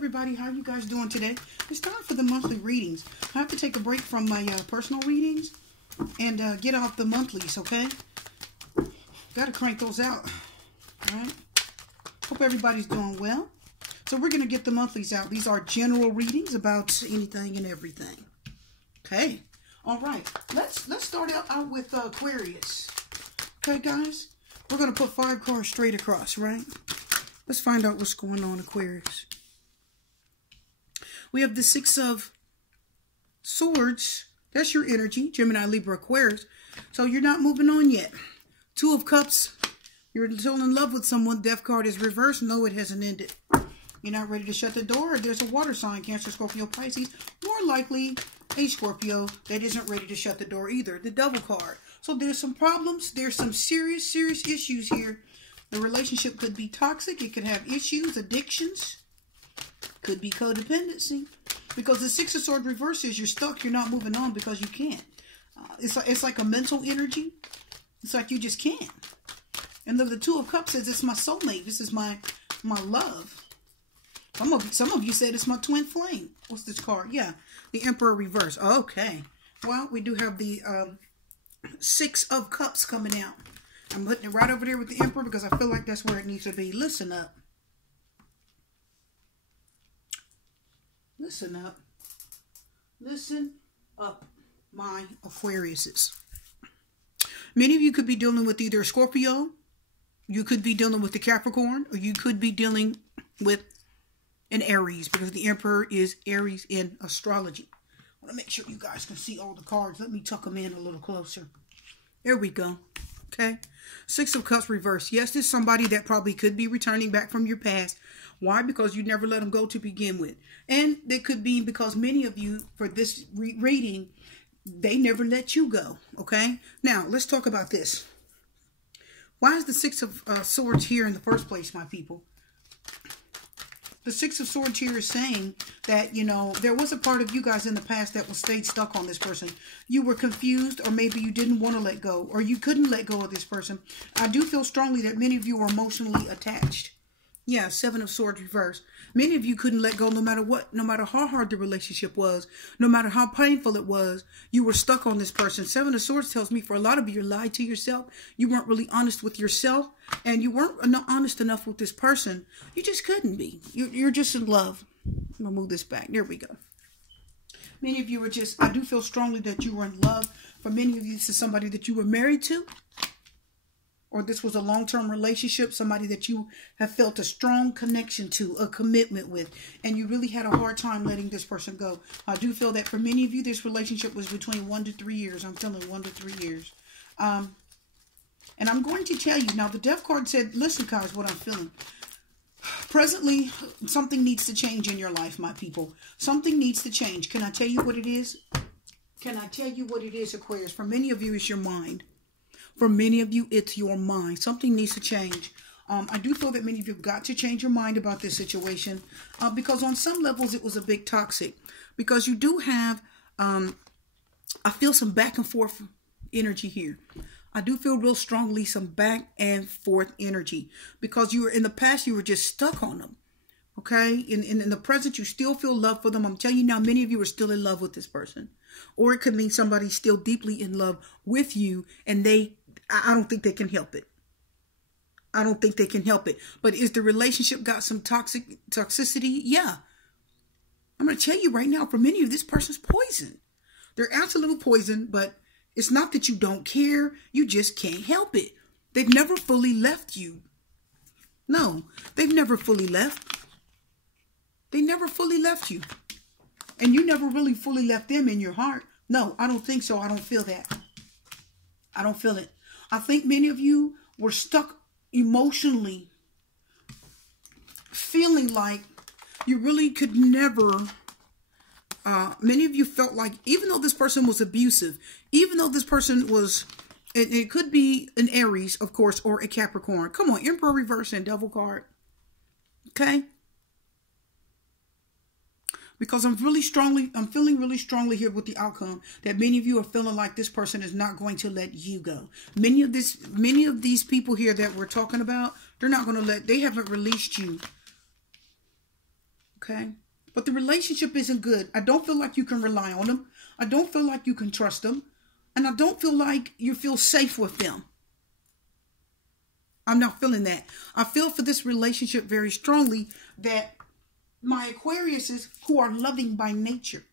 everybody, how you guys doing today? It's time for the monthly readings. I have to take a break from my personal readings and get off the monthlies, okay? Gotta crank those out. All right. Hope everybody's doing well. So we're gonna get the monthlies out. These are general readings about anything and everything. Okay. All right. Let's start out with Aquarius. Okay, guys. We're gonna put 5 cards straight across, right? Let's find out what's going on, Aquarius. We have the 6 of Swords. That's your energy, Gemini, Libra, Aquarius. So you're not moving on yet. 2 of Cups. You're still in love with someone. Death card is reversed. No, it hasn't ended. You're not ready to shut the door. There's a water sign, Cancer, Scorpio, Pisces. More likely a Scorpio that isn't ready to shut the door either. The Devil card. So there's some problems. There's some serious issues here. The relationship could be toxic. It could have issues, addictions. Could be codependency. Because the 6 of Swords reverse is you're stuck. You're not moving on because you can't. It's like a mental energy. It's like you just can't. And the 2 of Cups says it's my soulmate. This is my love. Some of you said it's my twin flame. What's this card? Yeah, the Emperor reverse. Okay. Well, we do have the 6 of Cups coming out. I'm putting it right over there with the Emperor because I feel like that's where it needs to be. Listen up. Listen up. Listen up, my Aquariuses. Many of you could be dealing with either Scorpio, you could be dealing with the Capricorn, or you could be dealing with an Aries because the Emperor is Aries in astrology. I want to make sure you guys can see all the cards. Let me tuck them in a little closer. There we go. Okay. 6 of Cups reverse. Yes, there's somebody that probably could be returning back from your past. Why? Because you never let them go to begin with. And it could be because many of you, for this reading, they never let you go. Okay. Now, let's talk about this. Why is the 6 of Swords here in the first place, my people? The 6 of Swords here is saying that, you know, there was a part of you guys in the past that was stayed stuck on this person. You were confused, or maybe you didn't want to let go, or you couldn't let go of this person. I do feel strongly that many of you are emotionally attached. Yeah, 7 of Swords reverse. Many of you couldn't let go no matter what, no matter how hard the relationship was, no matter how painful it was, you were stuck on this person. 7 of Swords tells me for a lot of you, you lied to yourself. You weren't really honest with yourself, and you weren't honest enough with this person. You just couldn't be. You're just in love. I'm going to move this back. There we go. Many of you were just, I do feel strongly that you were in love. For many of you, this is somebody that you were married to. Or this was a long-term relationship, somebody that you have felt a strong connection to, a commitment with, and you really had a hard time letting this person go. I do feel that for many of you, this relationship was between 1 to 3 years. I'm feeling 1 to 3 years. And I'm going to tell you, now the Death card said, listen, guys, what I'm feeling. Presently, something needs to change in your life, my people. Something needs to change. Can I tell you what it is? Can I tell you what it is, Aquarius? For many of you, it's your mind. For many of you, it's your mind. Something needs to change. I do feel that many of you have got to change your mind about this situation because on some levels it was a bit toxic. Because you do have, I feel some back and forth energy here. I do feel real strongly some back and forth energy because you were in the past, you were just stuck on them. Okay. In the present, you still feel love for them. I'm telling you now, many of you are still in love with this person. Or it could mean somebody's still deeply in love with you and I don't think they can help it. I don't think they can help it. But is the relationship got some toxicity? Yeah. I'm going to tell you right now, for many of you, this person's poison. They're absolute poison, but it's not that you don't care. You just can't help it. They've never fully left you. No, they've never fully left. They never fully left you. And you never really fully left them in your heart. No, I don't think so. I don't feel that. I don't feel it. I think many of you were stuck emotionally, feeling like you really could never, many of you felt like, even though this person was abusive, even though this person was, it could be an Aries, of course, or a Capricorn. Come on, Emperor reverse and Devil card. Okay? Because I'm feeling really strongly here with the outcome that many of you are feeling like this person is not going to let you go. Many of these people here that we're talking about, they're not going to they haven't released you. Okay? But the relationship isn't good. I don't feel like you can rely on them. I don't feel like you can trust them. And I don't feel like you feel safe with them. I'm not feeling that. I feel for this relationship very strongly that my Aquariuses who are loving by nature.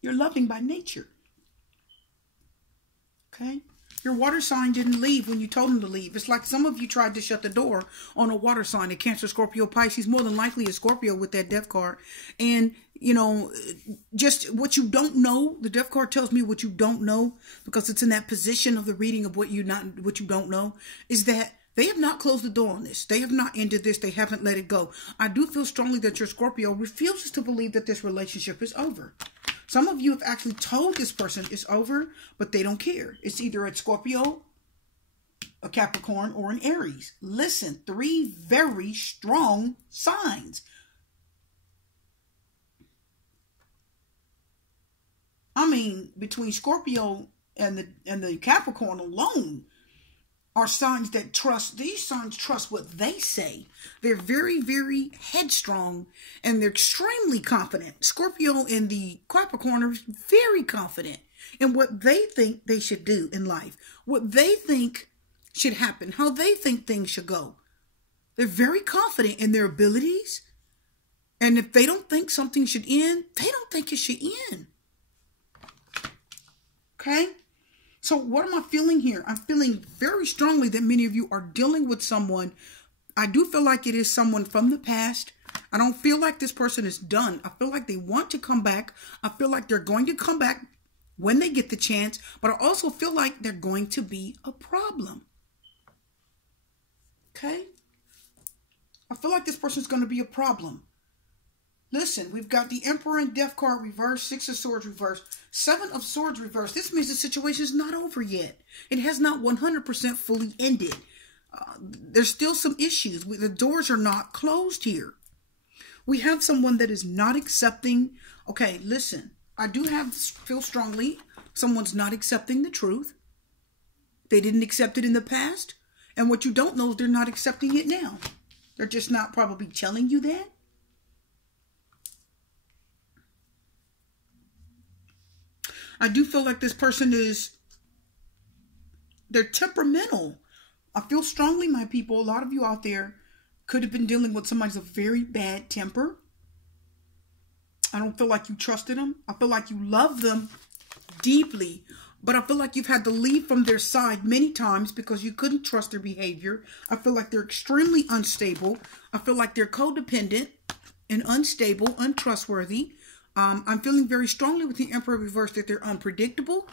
You're loving by nature. Okay? Your water sign didn't leave when you told him to leave. It's like some of you tried to shut the door on a water sign, a Cancer, Scorpio, Pisces, more than likely a Scorpio with that death card. And, you know, just what you don't know, the death card tells me what you don't know, because it's in that position of the reading of what you don't know, is that they have not closed the door on this. They have not ended this. They haven't let it go. I do feel strongly that your Scorpio refuses to believe that this relationship is over. Some of you have actually told this person it's over, but they don't care. It's either a Scorpio, a Capricorn, or an Aries. Listen, 3 very strong signs. I mean, between Scorpio and the Capricorn alone are signs that trust. These signs trust what they say. They're very, very headstrong, and they're extremely confident. Scorpio and the Capricorn are very confident in what they think they should do in life, what they think should happen, how they think things should go. They're very confident in their abilities, and if they don't think something should end, they don't think it should end. Okay? So what am I feeling here? I'm feeling very strongly that many of you are dealing with someone. I do feel like it is someone from the past. I don't feel like this person is done. I feel like they want to come back. I feel like they're going to come back when they get the chance. But I also feel like they're going to be a problem. Okay? I feel like this person is going to be a problem. Listen, we've got the Emperor and Death card reversed, 6 of Swords reversed, 7 of Swords reversed. This means the situation is not over yet. It has not 100% fully ended. There's still some issues. The doors are not closed here. We have someone that is not accepting. Okay, listen, I do feel strongly someone's not accepting the truth. They didn't accept it in the past. And what you don't know is they're not accepting it now. They're just not probably telling you that. I do feel like this person they're temperamental. I feel strongly, my people, a lot of you out there could have been dealing with somebody with a very bad temper. I don't feel like you trusted them. I feel like you love them deeply, but I feel like you've had to leave from their side many times because you couldn't trust their behavior. I feel like they're extremely unstable. I feel like they're codependent and unstable, untrustworthy. I'm feeling very strongly with the Emperor reversed that they're unpredictable.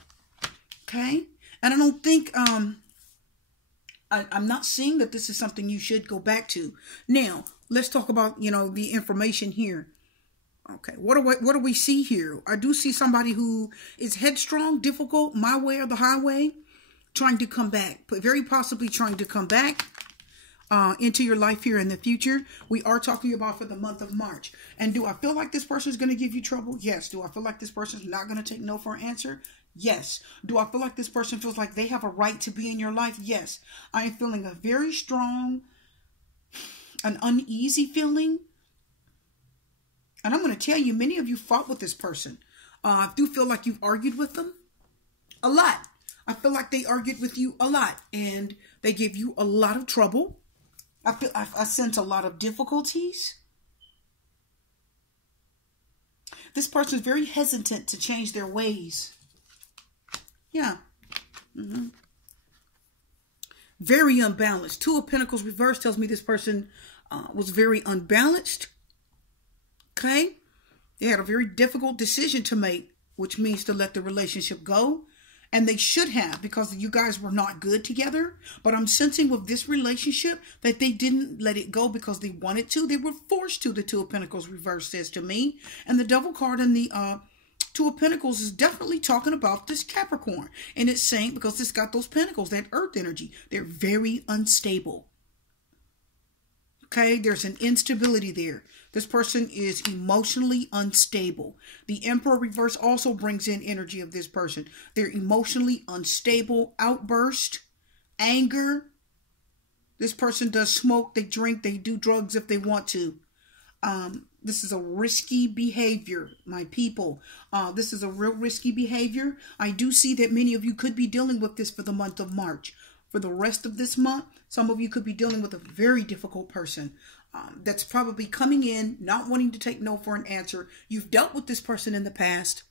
Okay. And I don't think, I'm not seeing that this is something you should go back to. Now, let's talk about, the information here. Okay. What do we see here? I do see somebody who is headstrong, difficult, my way or the highway, trying to come back, but very possibly trying to come back into your life here in the future. We are talking about for the month of March. And do I feel like this person is going to give you trouble? Yes. Do I feel like this person is not going to take no for an answer? Yes. Do I feel like this person feels like they have a right to be in your life? Yes. I am feeling a very strong, an uneasy feeling. And I'm going to tell you, many of you fought with this person. I do feel like you've argued with them a lot. I feel like they argued with you a lot and they gave you a lot of trouble. I sense a lot of difficulties. This person is very hesitant to change their ways. Yeah. Very unbalanced. 2 of Pentacles reversed tells me this person was very unbalanced. Okay. They had a very difficult decision to make, which means to let the relationship go. And they should have, because you guys were not good together. But I'm sensing with this relationship that they didn't let it go because they wanted to. They were forced to, the 2 of Pentacles reverse says to me. And the Devil card in the 2 of Pentacles is definitely talking about this Capricorn. And it's saying, because it's got those pentacles, that earth energy, they're very unstable. Okay, there's an instability there. This person is emotionally unstable. The Emperor reverse also brings in energy of this person. They're emotionally unstable, outburst, anger. This person does smoke, they drink, they do drugs if they want to. This is a risky behavior, my people. This is a real risky behavior. I do see that many of you could be dealing with this for the month of March. For the rest of this month, some of you could be dealing with a very difficult person that's probably coming in, not wanting to take no for an answer. You've dealt with this person in the past.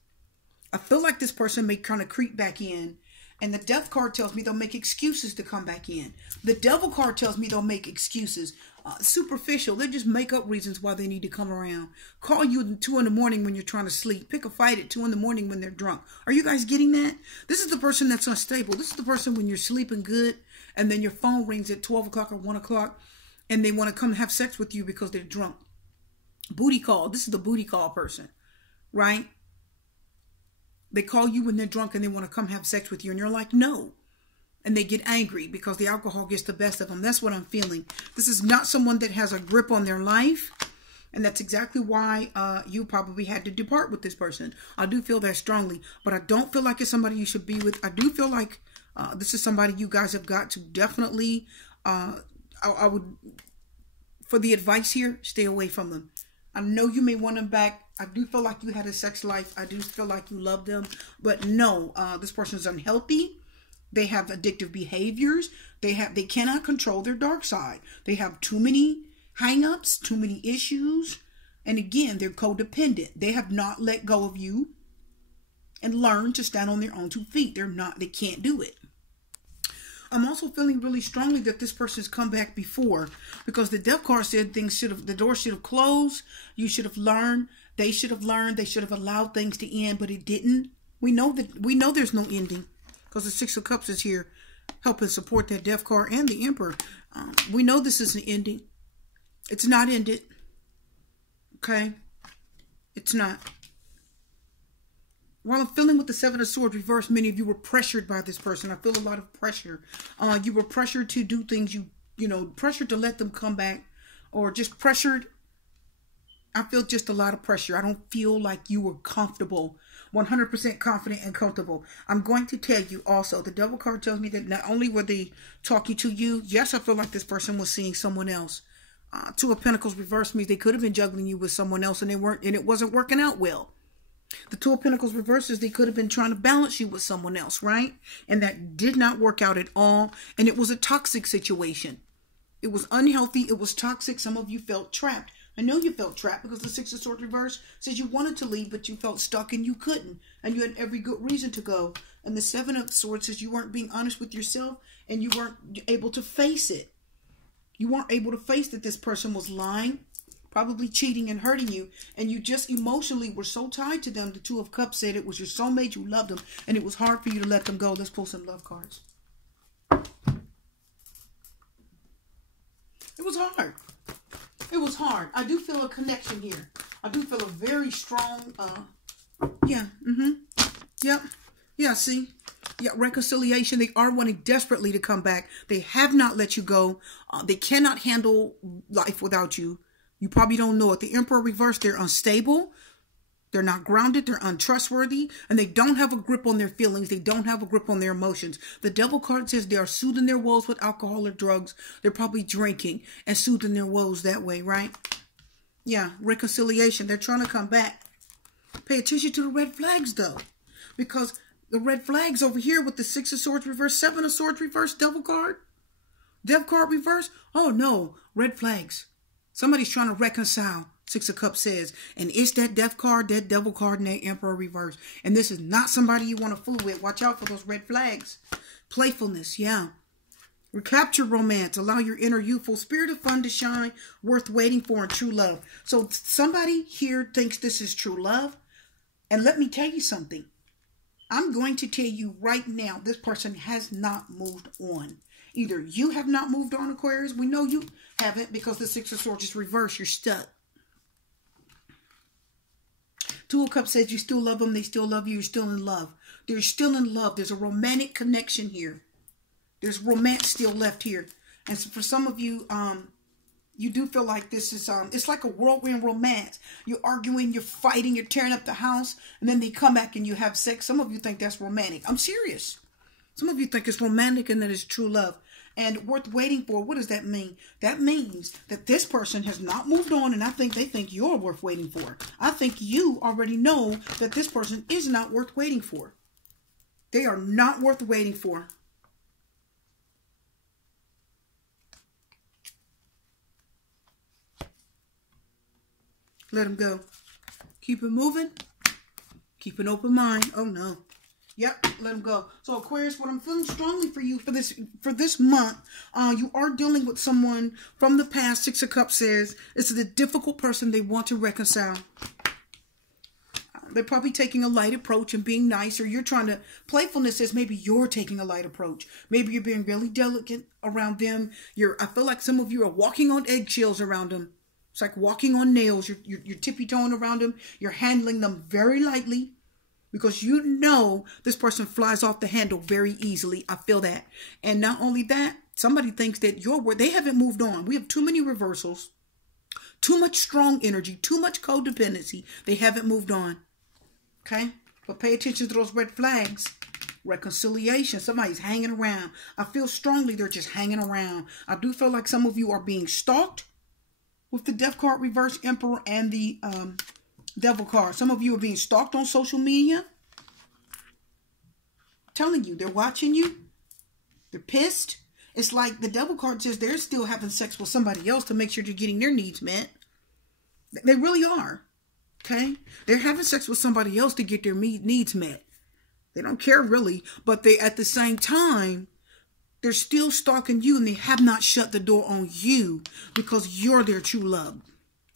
I feel like this person may kind of creep back in. And the Death card tells me they'll make excuses to come back in. The Devil card tells me they'll make excuses. Superficial. They just make up reasons why they need to come around. Call you at 2 in the morning when you're trying to sleep. Pick a fight at 2 in the morning when they're drunk. Are you guys getting that? This is the person that's unstable. This is the person when you're sleeping good and then your phone rings at 12 o'clock or 1 o'clock and they want to come have sex with you because they're drunk. Booty call. This is the booty call person, right? They call you when they're drunk and they want to come have sex with you and you're like, no. And they get angry because the alcohol gets the best of them. That's what I'm feeling. This is not someone that has a grip on their life. And that's exactly why you probably had to depart with this person. I do feel that strongly. But I don't feel like it's somebody you should be with. I do feel like this is somebody you guys have got to definitely, I would, for the advice here, stay away from them. I know you may want them back. I do feel like you had a sex life. I do feel like you love them. But no, this person is unhealthy. They have addictive behaviors. They cannot control their dark side. They have too many hang-ups, too many issues. And again, they're codependent. They have not let go of you and learned to stand on their own 2 feet. They can't do it. I'm also feeling really strongly that this person's come back before because the Death card said the door should have closed. You should have learned. They should have learned. They should have allowed things to end, but it didn't. We know there's no ending because the 6 of Cups is here helping support that Death card and the Emperor. We know this is an ending. It's not ended. Okay? It's not. While I'm feeling with the 7 of Swords reversed, many of you were pressured by this person. I feel a lot of pressure. You were pressured to do things, pressured to let them come back, or just pressured. I feel just a lot of pressure. I don't feel like you were comfortable, 100% confident and comfortable. I'm going to tell you also, the Devil card tells me that not only were they talking to you, yes, I feel like this person was seeing someone else. 2 of Pentacles reversed means they could have been juggling you with someone else and it wasn't working out well. The 2 of Pentacles reverses, they could have been trying to balance you with someone else, right? And that did not work out at all. And it was a toxic situation. It was unhealthy. It was toxic. Some of you felt trapped. I know you felt trapped because the 6 of Swords reverse says you wanted to leave, but you felt stuck and you couldn't. And you had every good reason to go. And the 7 of Swords says you weren't being honest with yourself and you weren't able to face it. You weren't able to face that this person was lying, probably cheating and hurting you, and you just emotionally were so tied to them. The 2 of Cups said it was your soulmate, you loved them, and it was hard for you to let them go. Let's pull some love cards. It was hard. It was hard. I do feel a connection here. I do feel a very strong, see? Yeah, reconciliation. They are wanting desperately to come back. They have not let you go. They cannot handle life without you. You probably don't know it. The Emperor reversed, they're unstable. They're not grounded. They're untrustworthy. And they don't have a grip on their feelings. They don't have a grip on their emotions. The Devil card says they are soothing their woes with alcohol or drugs. They're probably drinking and soothing their woes that way, right? Yeah, reconciliation. They're trying to come back. Pay attention to the red flags, though. Because the red flags over here with the 6 of Swords reverse, 7 of Swords reverse, Devil card. Death card reverse. Oh, no. Red flags. Somebody's trying to reconcile, 6 of Cups says. And it's that Death card, that Devil card, and that Emperor reverse. And this is not somebody you want to fool with. Watch out for those red flags. Playfulness, yeah. Recapture romance. Allow your inner youthful spirit of fun to shine. Worth waiting for in true love. So somebody here thinks this is true love. And let me tell you something. I'm going to tell you right now, this person has not moved on. Either you have not moved on, Aquarius. We know you haven't because the 6 of Swords is reversed. You're stuck. 2 of Cups says you still love them. They still love you. You're still in love. They're still in love. There's a romantic connection here. There's romance still left here. And so for some of you, you do feel like this is, it's like a whirlwind romance. You're arguing, you're fighting, you're tearing up the house, and then they come back and you have sex. Some of you think that's romantic. I'm serious. Some of you think it's romantic and that it's true love. And worth waiting for, what does that mean? That means that this person has not moved on, and I think they think you're worth waiting for. I think you already know that this person is not worth waiting for. They are not worth waiting for. Let them go. Keep it moving. Keep an open mind. Oh no. Yep, let them go. So Aquarius, what I'm feeling strongly for you for this month, you are dealing with someone from the past. Six of Cups says it's a difficult person they want to reconcile. They're probably taking a light approach and being nice, or you're trying to, playfulness says maybe you're taking a light approach. Maybe you're being really delicate around them. I feel like some of you are walking on eggshells around them. It's like walking on nails. You're tippy-toeing around them. You're handling them very lightly because you know this person flies off the handle very easily. I feel that. And not only that, somebody thinks that they haven't moved on. We have too many reversals, too much strong energy, too much codependency. They haven't moved on. Okay? But pay attention to those red flags. Reconciliation. Somebody's hanging around. I feel strongly they're just hanging around. I do feel like some of you are being stalked with the Death card, reverse Emperor, and the Devil card. Some of you are being stalked on social media. I'm telling you, they're watching you. They're pissed. It's like the Devil card says they're still having sex with somebody else to make sure they're getting their needs met. They really are. Okay? They're having sex with somebody else to get their needs met. They don't care really, but they, at the same time, they're still stalking you, and they have not shut the door on you because you're their true love.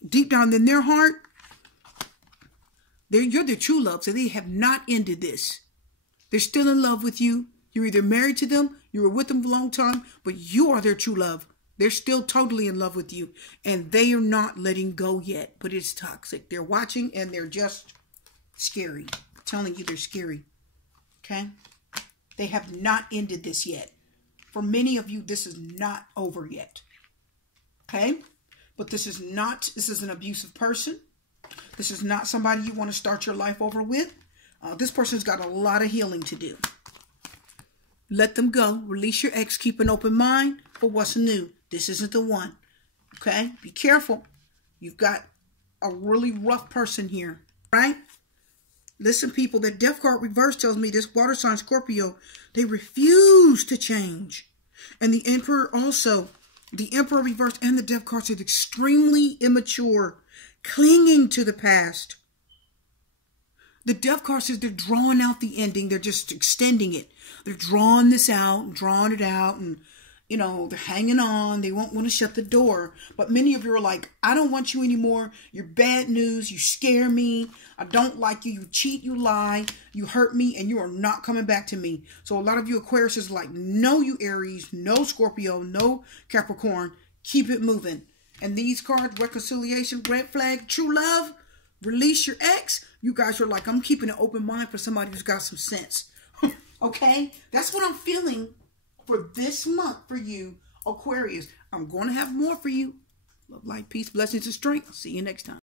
Deep down in their heart, you're their true love, so they have not ended this. They're still in love with you. You're either married to them, you were with them for a long time, but you are their true love. They're still totally in love with you, and they are not letting go yet, but it's toxic. They're watching, and they're just scary. I'm telling you, they're scary. Okay? They have not ended this yet. For many of you, this is not over yet. Okay? But this is an abusive person. This is not somebody you want to start your life over with. This person's got a lot of healing to do. Let them go. Release your ex. Keep an open mind for what's new. This isn't the one. Okay? Be careful. You've got a really rough person here. Right? Listen, people, the Death card reverse tells me this water sign Scorpio, they refuse to change. And the Emperor also, the Emperor reverse and the Death card says extremely immature, clinging to the past. The Death card says they're drawing out the ending. They're just extending it. They're drawing this out, drawing it out, and they're hanging on. They won't want to shut the door. But many of you are like, I don't want you anymore. You're bad news. You scare me. I don't like you. You cheat. You lie. You hurt me. And you are not coming back to me. So a lot of you Aquarius is like, no, you Aries. No Scorpio. No Capricorn. Keep it moving. And these cards, reconciliation, red flag, true love, release your ex. You guys are like, I'm keeping an open mind for somebody who's got some sense. Okay? That's what I'm feeling for this month for you, Aquarius. I'm going to have more for you. Love, light, peace, blessings, and strength. I'll see you next time.